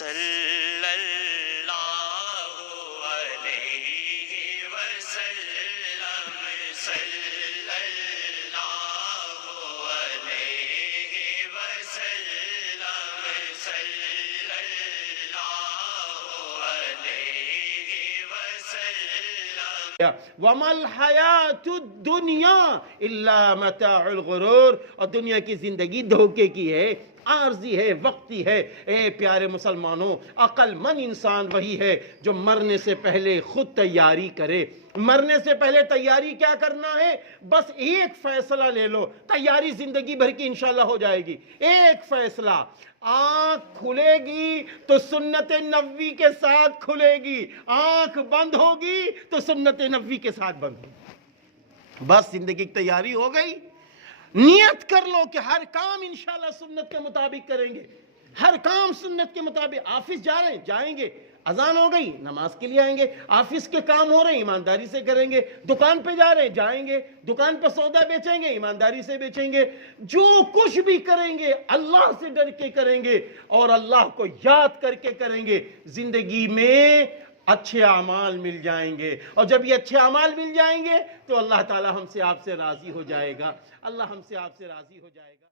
صلی اللہ علیہ وسلم صلی اللہ علیہ وسلم صلی اللہ علیہ وسلم وَمَا الْحَيَاةُ الدُّنْيَا إِلَّا مَتَاعُ الْغُرُورِ، اور دنیا کی زندگی دھوکے کی ہے، عارضی ہے، وقتی ہے۔ اے پیارے مسلمانوں، عقل مند انسان وہی ہے جو مرنے سے پہلے خود تیاری کرے۔ مرنے سے پہلے تیاری کیا کرنا ہے؟ بس ایک فیصلہ لے لو، تیاری زندگی بھر کی انشاءاللہ ہو جائے گی۔ ایک فیصلہ، آنکھ کھلے گی تو سنت نبوی کے ساتھ کھلے گی، آنکھ بند ہوگی تو سنت نبوی کے ساتھ بند ہوگی۔ بس زندگی کی تیاری ہو گئی۔ نیت کر لو کہ ہر کام انشاءاللہ سنت کے مطابق کریں گے، ہر کام سنت کے مطابق۔ آفس جا رہے ہیں، جائیں گے، اذان ہو گئی نماز کے لیے آئیں گے، آفس کے کام ہو رہے ہیں ایمانداری سے کریں گے، دکان پہ جا رہے ہیں جائیں گے، دکان پہ سودا بیچیں گے ایمانداری سے بیچیں گے، جو کچھ بھی کریں گے اللہ سے ڈر کے کریں گے اور اللہ کو یاد کر کے کریں گے۔ زندگی میں اچھے اعمال مل جائیں گے، اور جب یہ اچھے اعمال مل جائیں گے تو اللہ تعالی ہم سے آپ سے راضی ہو جائے گا، اللہ ہم سے آپ سے راضی ہو جائے گا۔